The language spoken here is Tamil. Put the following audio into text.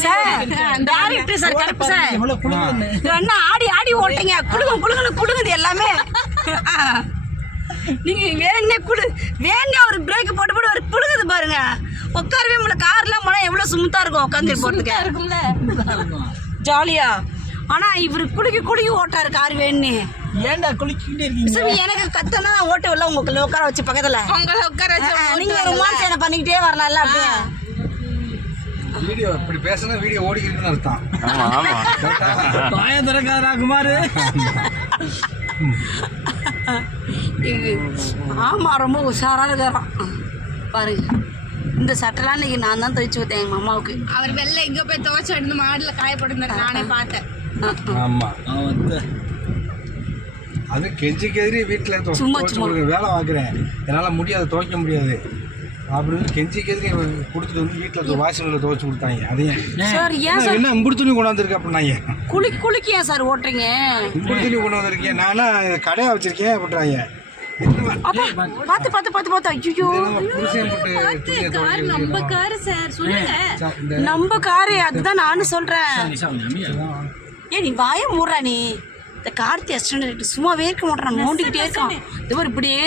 Sir. Director sir correct sir. என்ன ஆடி ஆடி ஓட்டுங்க. குடுங்க குடுங்க குடுங்குது எல்லாமே. நீங்க வேணே குடு வேணே அவர் பிரேக் போட்டு போட்டு ஒரு புடுங்குது பாருங்க. உட்காரவே முடியல. கார்லாம் போனா எவ்வளவு சுமுத்தா இருக்கும் உட்காந்து போறதுக்கு. இருக்கும்ல. ஜாலியா ஆனா இவர் குலுக்கி குலுக்கி ஓட்டாரு கார் வேணு ஏன்டா குளிக்கிட்டே இருக்கீங்க? சாமி எனக்கு கத்தனா நான் ஓட்ட விடல உங்களுக்கு உட்கார வச்சு பக்கத்துல. உங்களை உட்கார வச்சு நீங்க ரொமான்ஸ் என்ன பண்ணிக்கிட்டே வரலாம்ல அப்படியே. வீடியோ இப்படி பேசினா வீடியோ ஓடிக்கிறதுன்னு அர்த்தம். ஆமா ஆமா. பாய திறக்காதரா குமாரு. இது ஆமா ரொம்ப உஷாரா இருக்காராம் பாருங்க இந்த சட்டைலாம் இன்னைக்கு நான் தான் துவைச்சு கொடுத்தேன் எங்க அம்மாவுக்கு. அவர் வெளில எங்க போய் துவைச்சு எடுத்து மாடுல காய போட்டுருந்தாரு. நானே பார்த்தேன். ஆமா. அது கெஞ்சி கெதிரி வீட்டில் சும்மா, சும்மா. வேலை பார்க்குறேன் என்னால் முடியாது துவைக்க முடியாது. அப்படின்னு கெஞ்சி கெதிரி கொடுத்துட்டு வந்து வீட்டில் வாஷிங் மில்லில் துவைச்சு கொடுத்தாங்க. அதையும் சார் ஏன் சார்? என்ன இம்புடு துணி கொண்டாந்துருக்கு அப்படின்னாங்க குலுக்கி குலுக்கி ஏன்? சார் ஓட்டுறீங்க? இம்புடு துணி கொண்டு வந்திருக்கேன். நானா கடையாக வச்சிருக்கேன் அப்படின்றாங்க. அப்பா பார்த்து பார்த்து பார்த்து பார்த்து ஐயோ கார் நம்ம காரு சார் சொல்லுங்க. நம்ம காரு அதுதான் நானும் சொல்றேன். ஏ நீ வாய மூடுறா நீ. இந்த கார்த்தி அசிஸ்டன்ட் சும்மாவே இருக்க மாட்டான் நோண்டிக்கிட்டே இருக்கான். இது மாதிரி இப்படியே